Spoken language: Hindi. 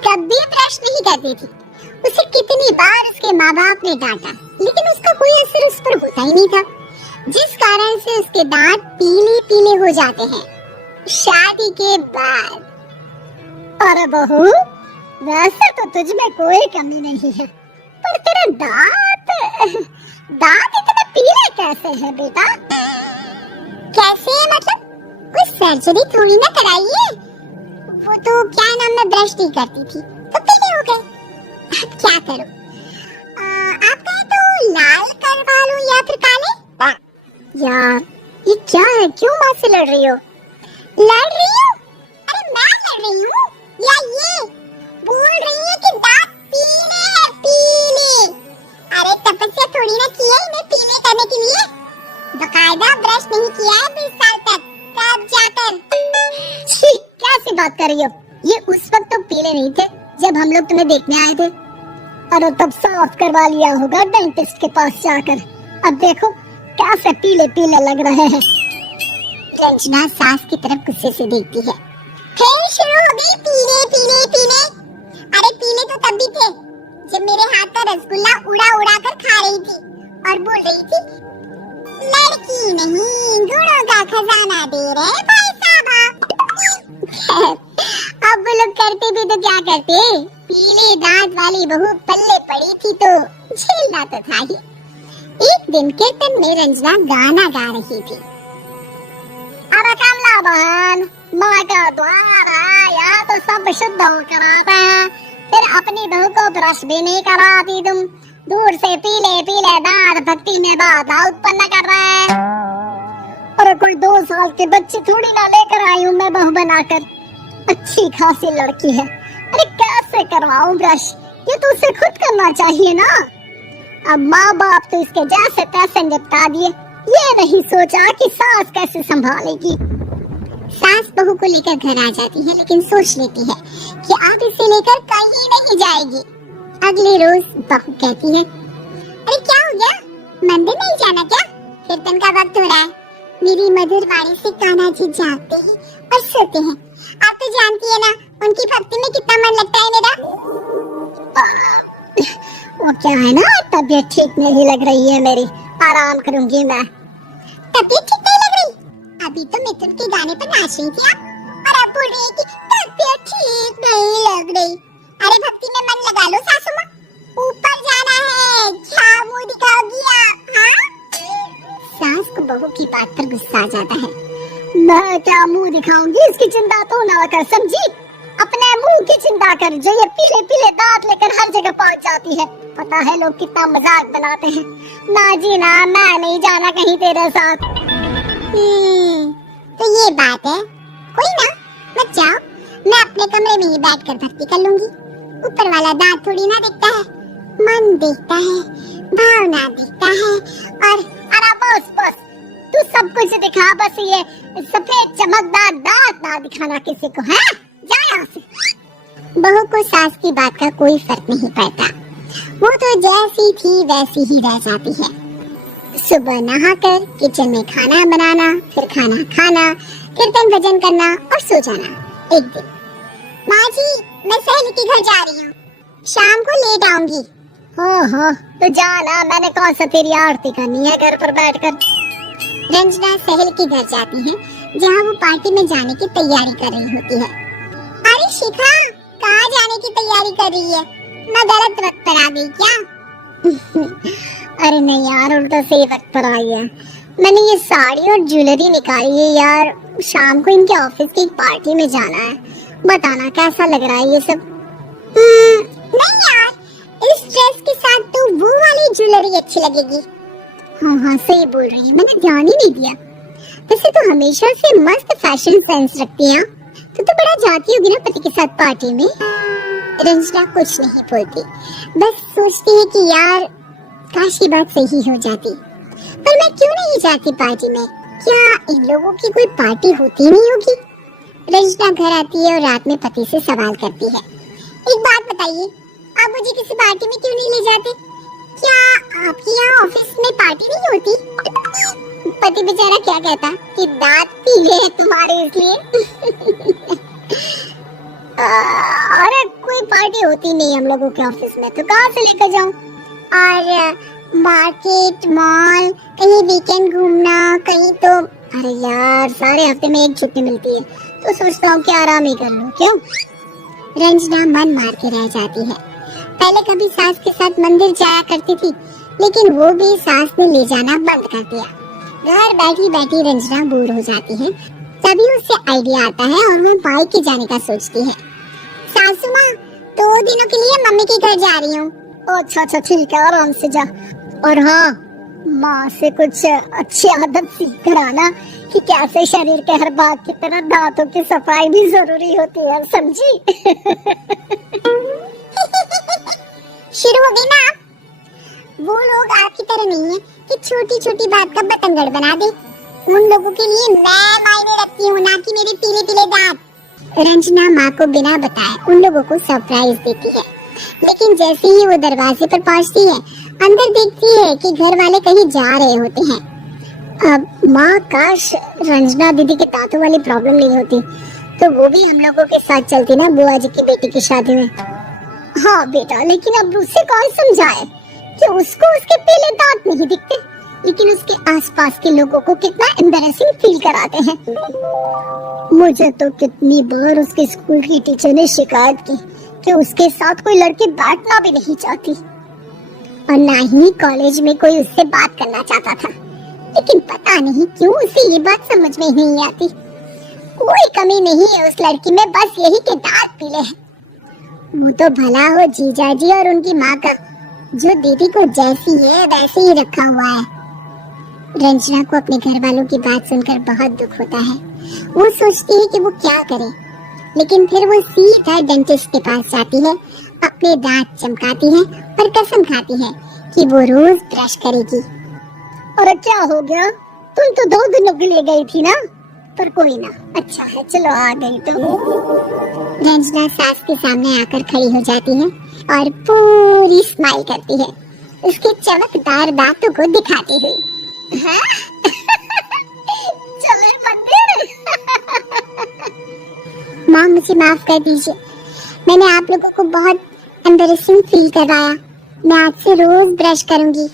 कभी ब्रश नहीं करती थी। उसे कितनी बार उसके माँ बाप ने डांटा, लेकिन उसका कोई असर उस पर होता ही नहीं था, जिस कारण से उसके दांत पीले पीले हो जाते हैं शादी के बाद। अरे बहू, वैसे तो तुझ में कोई कमी नहीं है, पर तेरे दांत इतने पीले कैसे हैं बेटा? कैसे मतलब? कोई सर्जरी थोड़ी ना कराई है। वो तो क्या नाम, मैं ब्रश नहीं करती थी तो पीले हो गए। अब क्या करूं? आप कहें तो लाल करवा लूं या फिर काले? यार ये क्या है, क्यों माँ से लड़ रही हो? लड़ रही हूँ? अरे मैं लड़ रही हूँ या ये बोल रही है कि दांत पीले हैं, पीले। अरे तपस्या थोड़ी ना की है इन्हें पीले करने के लिए, बकायदा ब्रश नहीं किया है 20 साल तक, तब जाकर। कैसी बात कर रही हो? ये उस वक्त तो पीले नहीं थे जब हम लोग तुम्हें देखने आए थे। अरे तब साफ करवा लिया होगा डेंटिस्ट के पास जाकर। अब देखो कैसे पीले पीले लग रहे हैं। रंजना सास की तरफ गुस्से से देखती है। फिर शुरू हो गई पीले पीले पीले। अरे पीले तो तब भी थे जब मेरे हाथ का रसगुल्ला उड़ा उड़ा कर खा रही थी और बोल रही थी, लड़की नहीं गुणों का खजाना दे रहे भाई साहब। अब वो लोग करते भी तो क्या करते, पीले दांत वाली बहू पल्ले पड़ी थी तो झेलना तो था ही। एक दिन कीर्तन में रंजना गाना गा रही थी। अरे कमला बहन, माँ का द्वार आया तो सब शुद्ध कराता है, फिर अपनी बहू को ब्रश भी नहीं कराती तुम। दूर से पीले पीले दांत भक्ति में बाधा उत्पन्न कर रहे हैं। अरे कोई 2 साल के बच्चे थोड़ी ना लेकर आई हूँ मैं बहू बनाकर, अच्छी खासी लड़की है। अरे कैसे करवाऊं ब्रश, ये तो उसे खुद करना चाहिए ना। अब माँ बाप तो इसके जैसे तैसे निपटा दिए, ये नहीं सोचा कि सास कैसे संभालेगी। सास बहू को लेकर घर आ जाती है, लेकिन सोच लेती है कि अब इसे लेकर कहीं नहीं जाएगी। अगले रोज बहू कहती है, अरे क्या हो गया, मंदिर नहीं जाना क्या? कीर्तन का वक्त हो रहा है। मेरी मधुर वाणी से कान्हा जी जागते हैं और सोते हैं। आप तो जानती है ना उनकी भक्ति में कितना मन लगता है मेरा। वो क्या है ना, तबीयत ठीक नहीं लग रही है मेरी, आराम करूंगी मैं। तबीयत ठीक नहीं लग रही? अभी तो मिथुन के गाने पर नाच रही थी आप, और अब बोल रही है कि तबीयत ठीक नहीं लग रही। अरे भक्ति में मन लगा लो सासू माँ, ऊपर जाना है, क्या मुंह दिखाओगी आप? हाँ? सास को बहू की बात पर गुस्सा आ जाता है। मैं क्या मुंह दिखाऊंगी, इसकी चिंता तो ना कर, समझी? अपने मुंह की चिंता कर, जो ये पीले पीले दांत लेकर हर जगह पहुंच जाती है। पता है लोग कितना मजाक बनाते हैं। ना जी ना, मैं नहीं जाना कहीं तेरे साथ। तो ये बात है, कोई ना, मत जाओ, मैं अपने कमरे में ही बैठकर भक्ति कर लूंगी। ऊपर वाला दांत थोड़ी ना देखता है, मन देखता है, भावना देखता है। और अरे बस बस, तू सब कुछ दिखा, बस ये सफेद चमकदार दांत ना दिखाना किसी को, है? जा यहाँ से। बहू को सास की बात का कोई फर्क नहीं पड़ता, वो तो जैसी थी वैसी ही रह जाती है। सुबह नहाकर किचन में खाना बनाना, फिर खाना खाना, कीर्तन भजन करना और सो जाना। एक दिन, माँ जी मैं सहेली के घर जा रही हूँ, शाम को लेट आऊंगी। हाँ तो जाना, मैंने कौन सा तेरी आरती करनी है घर पर बैठकर। रंजना सहेली के घर जाती है, जहाँ वो पार्टी में जाने की तैयारी कर रही होती है। अरे शिखा, कहाँ जाने की तैयारी कर रही है? मैं गलत वक्त पर आ गई क्या? अरे नहीं यार, उल्टा सही वक्त पर आई है। मैंने ये साड़ी और ज्वेलरी निकाली है यार, शाम को इनके ऑफिस की एक पार्टी में जाना है। बताना कैसा लग रहा है ये सब? नहीं यार, इस ड्रेस के साथ तो वो वाली ज्वेलरी अच्छी लगेगी। हाँ सही बोल रही है, मैंने ध्यान ही नहीं दिया। वैसे तो हमेशा से मस्त फैशन सेंस रखती है, तो बड़ा जाती होगी ना पति के साथ पार्टी में। रंजना कुछ नहीं बोलती, बस सोचती है कि यार काश ये बात सही हो जाती, पर मैं क्यों नहीं जाती पार्टी में? क्या इन लोगों की कोई पार्टी होती नहीं होगी? रंजना घर आती है और रात में पति से सवाल करती है, एक बात बताइए, आप मुझे किसी पार्टी में क्यों नहीं ले जाते? क्या आपके यहाँ ऑफिस में पार्टी नहीं होती? पति बेचारा क्या कहता कि दांत पीले हैं तुम्हारे इसलिए। अरे कोई पार्टी होती नहीं हम लोगों के ऑफिस में, तो कहाँ से लेकर जाऊं? और मार्केट, मॉल, कहीं वीकेंड घूमना, कहीं तो अरे यार सारे हफ्ते में एक छुट्टी मिलती है, तो सोचता हूँ कि आराम ही कर लूं। क्यों? रंजना मन मार के रह जाती है। पहले कभी सास के साथ मंदिर जाया करती थी, लेकिन वो भी सास ने ले जाना बंद कर दिया। घर बैठी बैठी रंजना बोर हो जाती है। तभी उसे आइडिया आता है और वो बाइक के जाने का सोचती है। सासू माँ, 2 दिनों के लिए मम्मी के घर जा रही हूँ। अच्छा ठीक है, आराम से जा। और हाँ, माँ से कुछ अच्छी आदत सीख कर आना कि कैसे शरीर के हर भाग की तरह दांतों की सफाई भी जरूरी होती है, समझी? शुरू हो गई ना? वो लोग आपकी तरह नहीं है कि छोटी छोटी बात का बतंगड़ बना दे। उन लोगों के लिए मैं मायने रखती हूँ, ना कि मेरे पीले पीले दांत। रंजना माँ को बिना बताए उन लोगों को सरप्राइज देती है, लेकिन जैसे ही वो दरवाजे पर पहुँचती है, अंदर देखती है कि घर वाले कहीं जा रहे होते हैं। अब माँ, काश रंजना दीदी के दांतों वाली प्रॉब्लम नहीं होती, तो वो भी हम लोगों के साथ चलती ना बुआ जी की बेटी की शादी में। हाँ बेटा, लेकिन अब उसे कौन समझाए कि उसको उसके पीले दांत नहीं दिखते, लेकिन उसके आसपास के लोगों को कितना एम्बैरेसिंग फील कराते हैं। मुझे तो कितनी बार उसके स्कूल की टीचर ने शिकायत की कि उसके साथ कोई लड़की बैठना भी नहीं चाहती, और ना ही कॉलेज में कोई उससे बात करना चाहता था। लेकिन पता नहीं क्यों उसे ये बात समझ में नहीं आती। कोई कमी नहीं है उस लड़की में, बस यही के दांत पीले हैं। वो तो भला हो जीजा जी और उनकी माँ का, जो दीदी को जैसी है वैसे ही रखा हुआ है। रंजना को अपने घर वालों की बात सुनकर बहुत दुख होता है। वो सोचती है कि वो क्या करे, लेकिन फिर वो सीधा डेंटिस्ट के पास जाती है, अपने दांत चमकाती है और कसम खाती है कि वो रोज ब्रश करेगी। अरे क्या हो गया? तुम तो 2 दिनों के लिए गई थी ना? पर कोई ना, अच्छा है, चलो आ गई तो। रंजना सास के सामने आकर खड़ी हो जाती है और पूरी स्माइल करती है, उसके चमकदार दांतों को दिखाती हुई। हाँ? चले मंदिर। माँ, मुझे माफ कर दीजिए, मैंने आप लोगों को बहुत एम्बैरेसिंग फील करवाया। मैं आज से रोज ब्रश करूंगी।